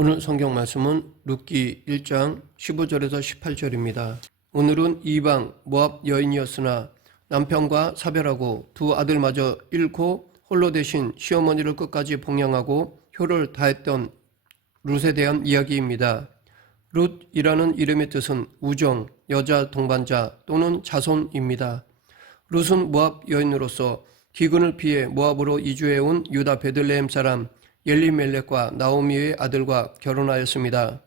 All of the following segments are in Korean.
오늘 성경 말씀은 룻기 1장 15절에서 18절입니다. 오늘은 이방 모압 여인이었으나 남편과 사별하고 두 아들마저 잃고 홀로 되신 시어머니를 끝까지 봉양하고 효를 다했던 룻에 대한 이야기입니다. 룻이라는 이름의 뜻은 우정, 여자 동반자 또는 자손입니다. 룻은 모압 여인으로서 기근을 피해 모압으로 이주해온 유다 베들레헴 사람 엘리멜렉과 나오미의 아들과 결혼하였습니다.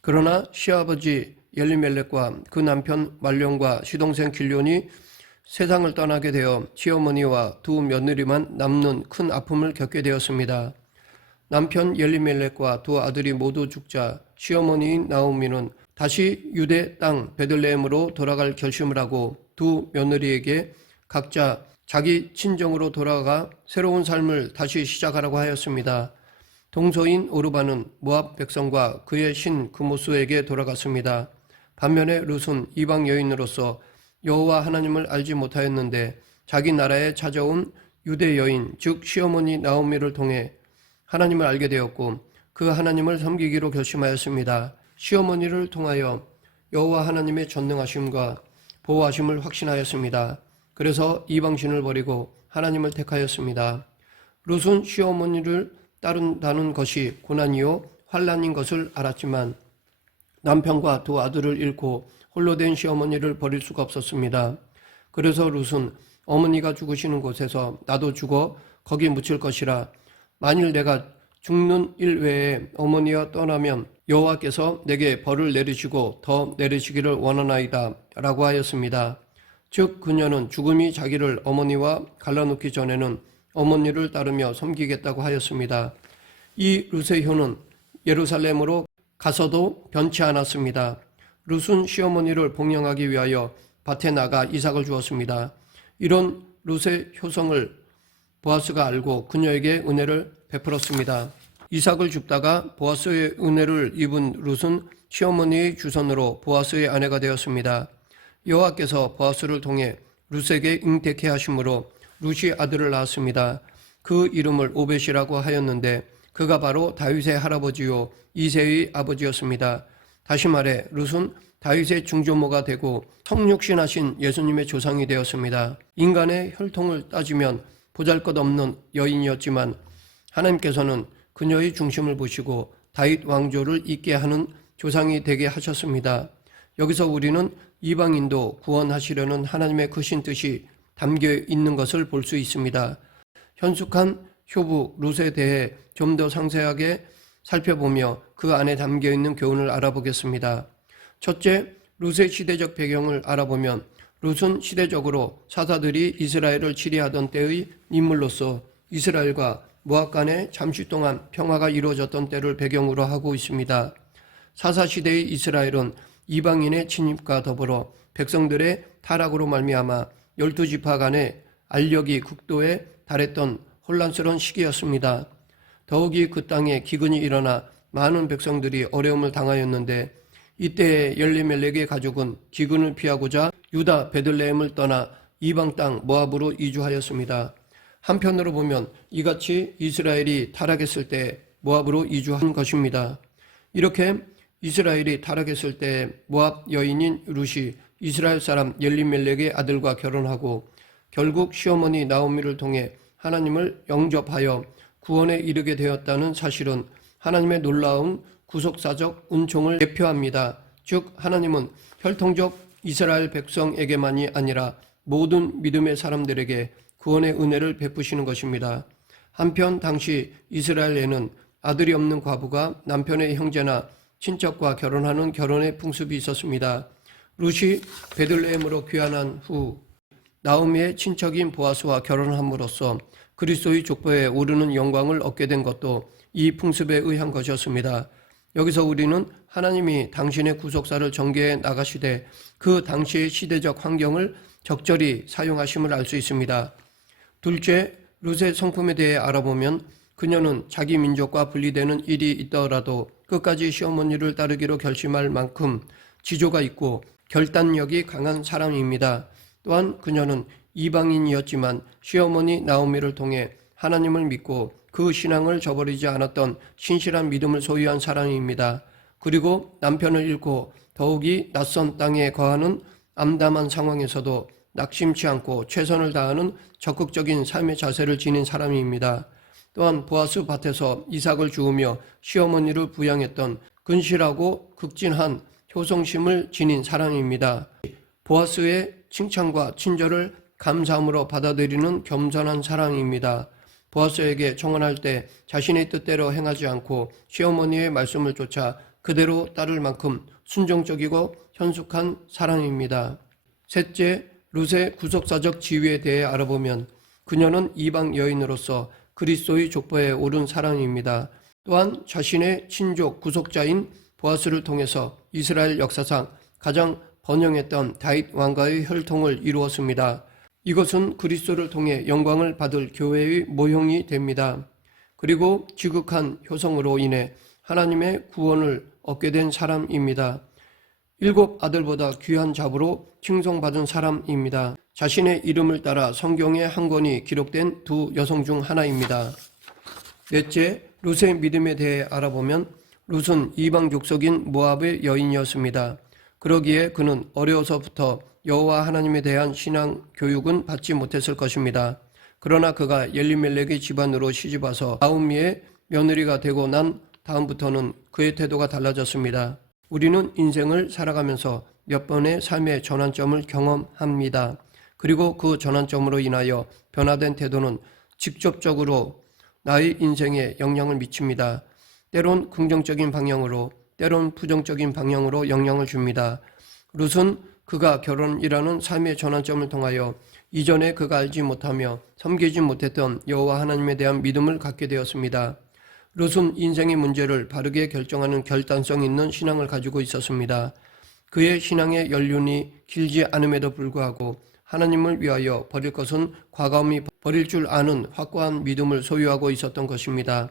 그러나 시아버지 엘리멜렉과 그 남편 말론과 시동생 길론이 세상을 떠나게 되어 시어머니와 두 며느리만 남는 큰 아픔을 겪게 되었습니다. 남편 엘리멜렉과 두 아들이 모두 죽자 시어머니인 나오미는 다시 유대 땅 베들레헴으로 돌아갈 결심을 하고 두 며느리에게 각자 자기 친정으로 돌아가 새로운 삶을 다시 시작하라고 하였습니다. 동서인 오르바는 모압 백성과 그의 신 그모스에게 돌아갔습니다. 반면에 룻은 이방 여인으로서 여호와 하나님을 알지 못하였는데 자기 나라에 찾아온 유대 여인 즉 시어머니 나오미를 통해 하나님을 알게 되었고 그 하나님을 섬기기로 결심하였습니다. 시어머니를 통하여 여호와 하나님의 전능하심과 보호하심을 확신하였습니다. 그래서 이방신을 버리고 하나님을 택하였습니다. 룻은 시어머니를 따른다는 것이 고난이요 환난인 것을 알았지만 남편과 두 아들을 잃고 홀로 된 시어머니를 버릴 수가 없었습니다. 그래서 룻은 어머니가 죽으시는 곳에서 나도 죽어 거기 묻힐 것이라 만일 내가 죽는 일 외에 어머니와 떠나면 여호와께서 내게 벌을 내리시고 더 내리시기를 원하나이다 라고 하였습니다. 즉 그녀는 죽음이 자기를 어머니와 갈라놓기 전에는 어머니를 따르며 섬기겠다고 하였습니다. 이 룻의 효는 예루살렘으로 가서도 변치 않았습니다. 룻은 시어머니를 봉양하기 위하여 밭에 나가 이삭을 주었습니다. 이런 룻의 효성을 보아스가 알고 그녀에게 은혜를 베풀었습니다. 이삭을 줍다가 보아스의 은혜를 입은 룻은 시어머니의 주선으로 보아스의 아내가 되었습니다. 여호와께서 보아스를 통해 룻에게 잉태케 하심으로 룻이 아들을 낳았습니다. 그 이름을 오벳이라고 하였는데 그가 바로 다윗의 할아버지요 이새의 아버지였습니다. 다시 말해 룻은 다윗의 중조모가 되고 성육신하신 예수님의 조상이 되었습니다. 인간의 혈통을 따지면 보잘것없는 여인이었지만 하나님께서는 그녀의 중심을 보시고 다윗 왕조를 잇게 하는 조상이 되게 하셨습니다. 여기서 우리는 이방인도 구원하시려는 하나님의 크신 뜻이 담겨 있는 것을 볼 수 있습니다. 현숙한 효부 룻에 대해 좀 더 상세하게 살펴보며 그 안에 담겨 있는 교훈을 알아보겠습니다. 첫째, 룻의 시대적 배경을 알아보면 룻은 시대적으로 사사들이 이스라엘을 치리하던 때의 인물로서 이스라엘과 모압 간에 잠시 동안 평화가 이루어졌던 때를 배경으로 하고 있습니다. 사사시대의 이스라엘은 이방인의 침입과 더불어 백성들의 타락으로 말미암아 12지파 간의 알력이 극도에 달했던 혼란스러운 시기였습니다. 더욱이 그 땅에 기근이 일어나 많은 백성들이 어려움을 당하였는데 이때에 엘리멜렉의 가족은 기근을 피하고자 유다 베들레헴을 떠나 이방 땅 모압으로 이주하였습니다. 한편으로 보면 이같이 이스라엘이 타락했을 때 모압으로 이주한 것입니다. 이렇게 이스라엘이 타락했을 때 모압 여인인 룻이 이스라엘 사람 엘리멜렉의 아들과 결혼하고 결국 시어머니 나오미를 통해 하나님을 영접하여 구원에 이르게 되었다는 사실은 하나님의 놀라운 구속사적 은총을 대표합니다. 즉 하나님은 혈통적 이스라엘 백성에게만이 아니라 모든 믿음의 사람들에게 구원의 은혜를 베푸시는 것입니다. 한편 당시 이스라엘에는 아들이 없는 과부가 남편의 형제나 친척과 결혼하는 결혼의 풍습이 있었습니다. 룻이 베들레헴으로 귀환한 후 나오미의 친척인 보아스와 결혼함으로써 그리스도의 족보에 오르는 영광을 얻게 된 것도 이 풍습에 의한 것이었습니다. 여기서 우리는 하나님이 당신의 구속사를 전개해 나가시되 그 당시의 시대적 환경을 적절히 사용하심을 알 수 있습니다. 둘째, 룻의 성품에 대해 알아보면 그녀는 자기 민족과 분리되는 일이 있더라도 끝까지 시어머니를 따르기로 결심할 만큼 지조가 있고 결단력이 강한 사람입니다. 또한 그녀는 이방인이었지만 시어머니 나오미를 통해 하나님을 믿고 그 신앙을 저버리지 않았던 신실한 믿음을 소유한 사람입니다. 그리고 남편을 잃고 더욱이 낯선 땅에 거하는 암담한 상황에서도 낙심치 않고 최선을 다하는 적극적인 삶의 자세를 지닌 사람입니다. 또한 보아스 밭에서 이삭을 주우며 시어머니를 부양했던 근실하고 극진한 효성심을 지닌 사람입니다. 보아스의 칭찬과 친절을 감사함으로 받아들이는 겸손한 사람입니다. 보아스에게 청혼할 때 자신의 뜻대로 행하지 않고 시어머니의 말씀을 쫓아 그대로 따를 만큼 순종적이고 현숙한 사람입니다. 셋째, 룻의 구속사적 지위에 대해 알아보면 그녀는 이방 여인으로서 그리스도의 족보에 오른 사람입니다. 또한 자신의 친족 구속자인 보아스를 통해서 이스라엘 역사상 가장 번영했던 다윗 왕가의 혈통을 이루었습니다. 이것은 그리스도를 통해 영광을 받을 교회의 모형이 됩니다. 그리고 지극한 효성으로 인해 하나님의 구원을 얻게 된 사람입니다. 7 아들보다 귀한 잡으로 칭송받은 사람입니다. 자신의 이름을 따라 성경에 한 권이 기록된 두 여성 중 하나입니다. 넷째, 룻의 믿음에 대해 알아보면 룻은 이방 족속인 모압의 여인이었습니다. 그러기에 그는 어려서부터 여호와 하나님에 대한 신앙 교육은 받지 못했을 것입니다. 그러나 그가 엘리멜렉의 집안으로 시집와서 나오미의 며느리가 되고 난 다음부터는 그의 태도가 달라졌습니다. 우리는 인생을 살아가면서 몇 번의 삶의 전환점을 경험합니다. 그리고 그 전환점으로 인하여 변화된 태도는 직접적으로 나의 인생에 영향을 미칩니다. 때론 긍정적인 방향으로, 때론 부정적인 방향으로 영향을 줍니다. 룻은 그가 결혼이라는 삶의 전환점을 통하여 이전에 그가 알지 못하며 섬기지 못했던 여호와 하나님에 대한 믿음을 갖게 되었습니다. 룻은 인생의 문제를 바르게 결정하는 결단성 있는 신앙을 가지고 있었습니다. 그의 신앙의 연륜이 길지 않음에도 불구하고 하나님을 위하여 버릴 것은 과감히 버릴 줄 아는 확고한 믿음을 소유하고 있었던 것입니다.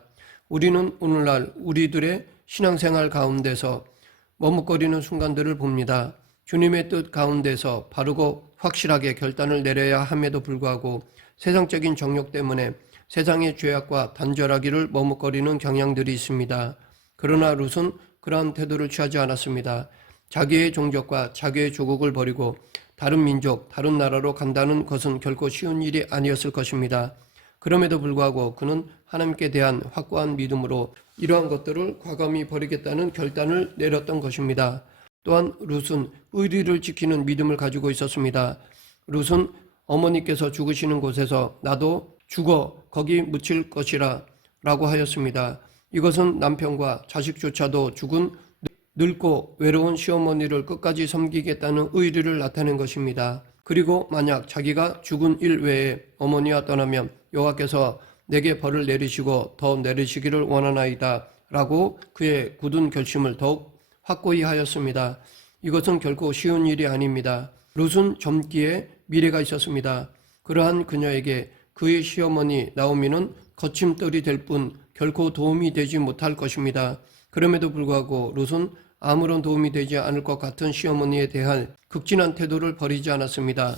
우리는 오늘날 우리들의 신앙생활 가운데서 머뭇거리는 순간들을 봅니다. 주님의 뜻 가운데서 바르고 확실하게 결단을 내려야 함에도 불구하고 세상적인 정욕 때문에 세상의 죄악과 단절하기를 머뭇거리는 경향들이 있습니다. 그러나 룻은 그러한 태도를 취하지 않았습니다. 자기의 종족과 자기의 조국을 버리고 다른 민족, 다른 나라로 간다는 것은 결코 쉬운 일이 아니었을 것입니다. 그럼에도 불구하고 그는 하나님께 대한 확고한 믿음으로 이러한 것들을 과감히 버리겠다는 결단을 내렸던 것입니다. 또한 룻은 의리를 지키는 믿음을 가지고 있었습니다. 룻은 어머니께서 죽으시는 곳에서 나도 죽어 거기 묻힐 것이라 라고 하였습니다. 이것은 남편과 자식조차도 죽은 늙고 외로운 시어머니를 끝까지 섬기겠다는 의리를 나타낸 것입니다. 그리고 만약 자기가 죽은 일 외에 어머니와 떠나면 여호와께서 내게 벌을 내리시고 더 내리시기를 원하나이다 라고 그의 굳은 결심을 더욱 확고히 하였습니다. 이것은 결코 쉬운 일이 아닙니다. 룻은 젊기에 미래가 있었습니다. 그러한 그녀에게 그의 시어머니 나오미는 거침돌이 될 뿐 결코 도움이 되지 못할 것입니다. 그럼에도 불구하고 룻은 아무런 도움이 되지 않을 것 같은 시어머니에 대한 극진한 태도를 버리지 않았습니다.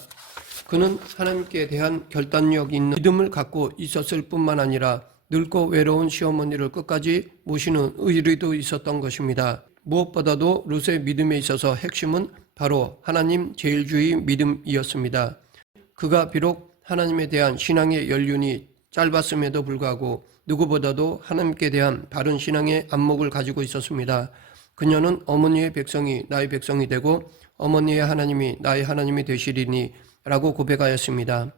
그는 하나님께 대한 결단력 있는 믿음을 갖고 있었을 뿐만 아니라 늙고 외로운 시어머니를 끝까지 모시는 의리도 있었던 것입니다. 무엇보다도 룻의 믿음에 있어서 핵심은 바로 하나님 제일주의 믿음이었습니다. 그가 비록 하나님에 대한 신앙의 연륜이 짧았음에도 불구하고 누구보다도 하나님께 대한 바른 신앙의 안목을 가지고 있었습니다. 그녀는 어머니의 백성이 나의 백성이 되고 어머니의 하나님이 나의 하나님이 되시리니 라고 고백하였습니다.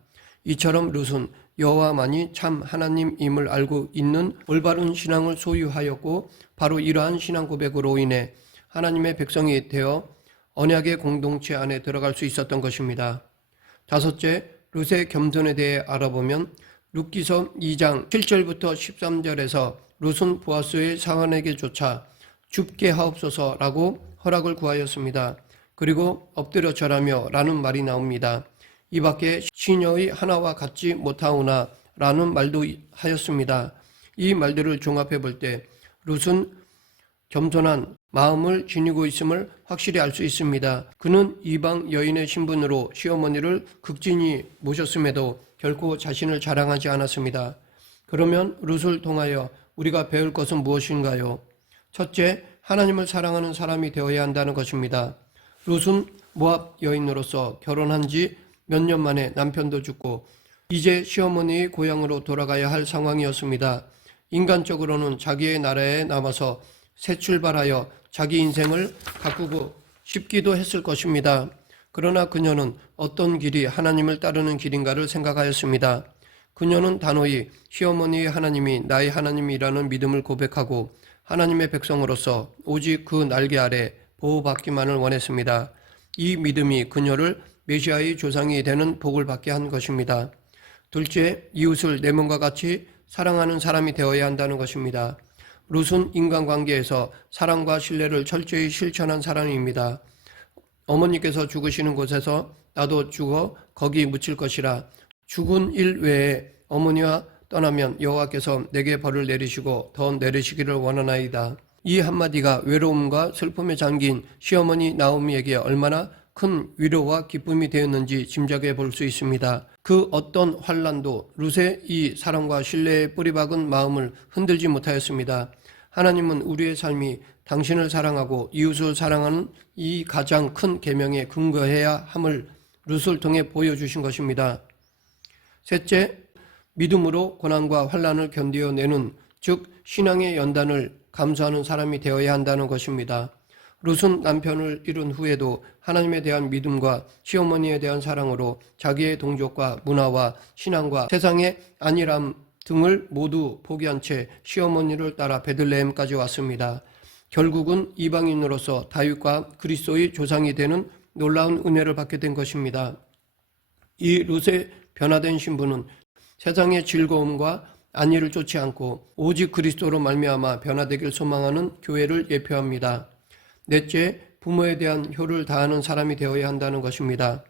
이처럼 룻은 여호와만이 참 하나님임을 알고 있는 올바른 신앙을 소유하였고 바로 이러한 신앙 고백으로 인해 하나님의 백성이 되어 언약의 공동체 안에 들어갈 수 있었던 것입니다. 다섯째, 룻의 겸손에 대해 알아보면 룻기서 2장 7절부터 13절에서 룻은 보아스의 상환에게 조차 줍게 하옵소서라고 허락을 구하였습니다. 그리고 엎드려 절하며 라는 말이 나옵니다. 이 밖에 시녀의 하나와 같지 못하오나 라는 말도 하였습니다. 이 말들을 종합해 볼 때 룻은 겸손한 마음을 지니고 있음을 확실히 알 수 있습니다. 그는 이방 여인의 신분으로 시어머니를 극진히 모셨음에도 결코 자신을 자랑하지 않았습니다. 그러면 룻을 통하여 우리가 배울 것은 무엇인가요? 첫째, 하나님을 사랑하는 사람이 되어야 한다는 것입니다. 룻은 모압 여인으로서 결혼한 지 몇 년 만에 남편도 죽고 이제 시어머니의 고향으로 돌아가야 할 상황이었습니다. 인간적으로는 자기의 나라에 남아서 새 출발하여 자기 인생을 바꾸고 싶기도 했을 것입니다. 그러나 그녀는 어떤 길이 하나님을 따르는 길인가를 생각하였습니다. 그녀는 단호히 시어머니의 하나님이 나의 하나님이라는 믿음을 고백하고 하나님의 백성으로서 오직 그 날개 아래 보호받기만을 원했습니다. 이 믿음이 그녀를 메시아의 조상이 되는 복을 받게 한 것입니다. 둘째, 이웃을 내 몸과 같이 사랑하는 사람이 되어야 한다는 것입니다. 룻은 인간관계에서 사랑과 신뢰를 철저히 실천한 사람입니다. 어머니께서 죽으시는 곳에서 나도 죽어 거기 묻힐 것이라. 죽은 일 외에 어머니와 떠나면 여호와께서 내게 벌을 내리시고 더 내리시기를 원하나이다. 이 한마디가 외로움과 슬픔에 잠긴 시어머니 나오미에게 얼마나 큰 위로와 기쁨이 되었는지 짐작해 볼 수 있습니다. 그 어떤 환난도 룻의 이 사랑과 신뢰에 뿌리박은 마음을 흔들지 못하였습니다. 하나님은 우리의 삶이 당신을 사랑하고 이웃을 사랑하는 이 가장 큰 계명에 근거해야 함을 룻을 통해 보여주신 것입니다. 셋째, 믿음으로 고난과 환난을 견디어내는, 즉 신앙의 연단을 감수하는 사람이 되어야 한다는 것입니다. 룻은 남편을 잃은 후에도 하나님에 대한 믿음과 시어머니에 대한 사랑으로 자기의 동족과 문화와 신앙과 세상의 안일함 등을 모두 포기한 채 시어머니를 따라 베들레헴까지 왔습니다. 결국은 이방인으로서 다윗과 그리스도의 조상이 되는 놀라운 은혜를 받게 된 것입니다. 이 룻의 변화된 신부는 세상의 즐거움과 안위를 쫓지 않고 오직 그리스도로 말미암아 변화되길 소망하는 교회를 예표합니다. 넷째, 부모에 대한 효를 다하는 사람이 되어야 한다는 것입니다.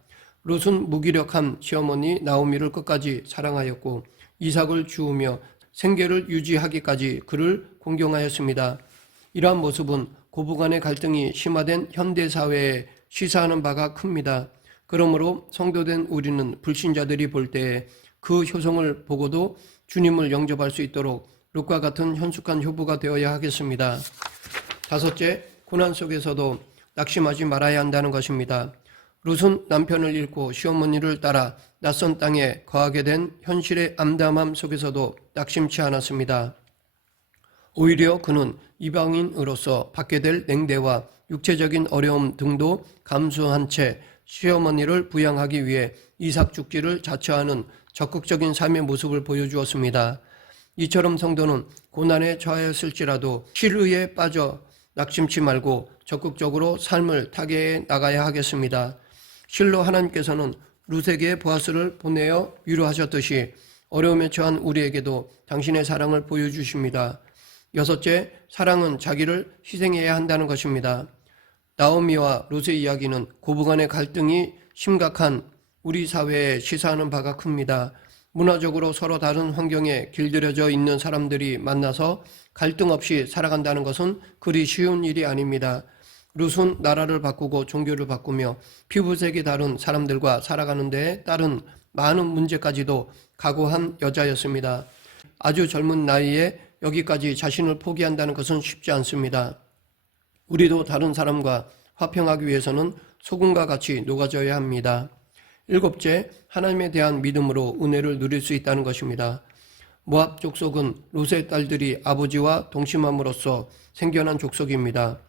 룻은 무기력한 시어머니 나오미를 끝까지 사랑하였고 이삭을 주우며 생계를 유지하기까지 그를 공경하였습니다. 이러한 모습은 고부간의 갈등이 심화된 현대사회에 시사하는 바가 큽니다. 그러므로 성도된 우리는 불신자들이 볼 때에 그 효성을 보고도 주님을 영접할 수 있도록 룻과 같은 현숙한 효부가 되어야 하겠습니다. 다섯째, 고난 속에서도 낙심하지 말아야 한다는 것입니다. 룻은 남편을 잃고 시어머니를 따라 낯선 땅에 거하게 된 현실의 암담함 속에서도 낙심치 않았습니다. 오히려 그는 이방인으로서 받게 될 냉대와 육체적인 어려움 등도 감수한 채 시어머니를 부양하기 위해 이삭 죽기를 자처하는 적극적인 삶의 모습을 보여주었습니다. 이처럼 성도는 고난에 처하였을지라도 실의에 빠져 낙심치 말고 적극적으로 삶을 타개해 나가야 하겠습니다. 실로 하나님께서는 룻에게 보아스를 보내어 위로하셨듯이 어려움에 처한 우리에게도 당신의 사랑을 보여주십니다. 여섯째, 사랑은 자기를 희생해야 한다는 것입니다. 나오미와 룻의 이야기는 고부간의 갈등이 심각한 우리 사회에 시사하는 바가 큽니다. 문화적으로 서로 다른 환경에 길들여져 있는 사람들이 만나서 갈등 없이 살아간다는 것은 그리 쉬운 일이 아닙니다. 룻은 나라를 바꾸고 종교를 바꾸며 피부색이 다른 사람들과 살아가는 데에 따른 많은 문제까지도 각오한 여자였습니다. 아주 젊은 나이에 여기까지 자신을 포기한다는 것은 쉽지 않습니다. 우리도 다른 사람과 화평하기 위해서는 소금과 같이 녹아져야 합니다. 일곱째, 하나님에 대한 믿음으로 은혜를 누릴 수 있다는 것입니다. 모압 족속은 룻의 딸들이 아버지와 동침함으로써 생겨난 족속입니다.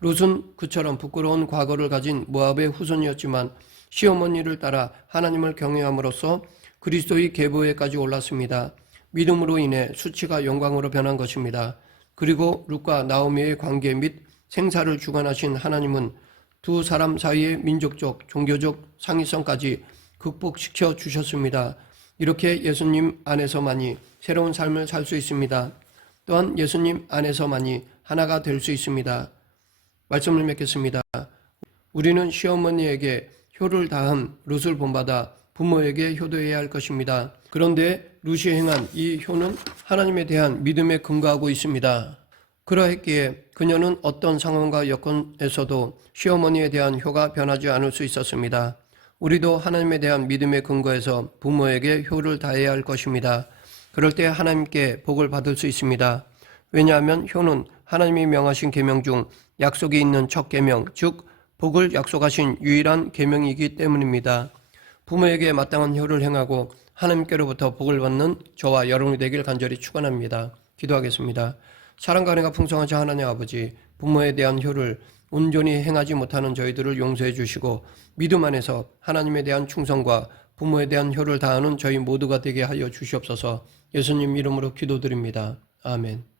룻은 그처럼 부끄러운 과거를 가진 모압의 후손이었지만 시어머니를 따라 하나님을 경외함으로써 그리스도의 계보에까지 올랐습니다. 믿음으로 인해 수치가 영광으로 변한 것입니다. 그리고 룻과 나오미의 관계 및 생사를 주관하신 하나님은 두 사람 사이의 민족적, 종교적 상위성까지 극복시켜 주셨습니다. 이렇게 예수님 안에서만이 새로운 삶을 살 수 있습니다. 또한 예수님 안에서만이 하나가 될 수 있습니다. 말씀을 맺겠습니다. 우리는 시어머니에게 효를 다한 룻을 본받아 부모에게 효도해야 할 것입니다. 그런데 룻이 행한 이 효는 하나님에 대한 믿음에 근거하고 있습니다. 그러했기에 그녀는 어떤 상황과 여건에서도 시어머니에 대한 효가 변하지 않을 수 있었습니다. 우리도 하나님에 대한 믿음에 근거해서 부모에게 효를 다해야 할 것입니다. 그럴 때 하나님께 복을 받을 수 있습니다. 왜냐하면 효는 하나님이 명하신 계명 중 약속이 있는 첫 계명, 즉 복을 약속하신 유일한 계명이기 때문입니다. 부모에게 마땅한 효를 행하고 하나님께로부터 복을 받는 저와 여러분이 되길 간절히 축원합니다. 기도하겠습니다. 사랑과 은혜가 풍성하신 하나님 아버지, 부모에 대한 효를 온전히 행하지 못하는 저희들을 용서해 주시고 믿음 안에서 하나님에 대한 충성과 부모에 대한 효를 다하는 저희 모두가 되게 하여 주시옵소서. 예수님 이름으로 기도드립니다. 아멘.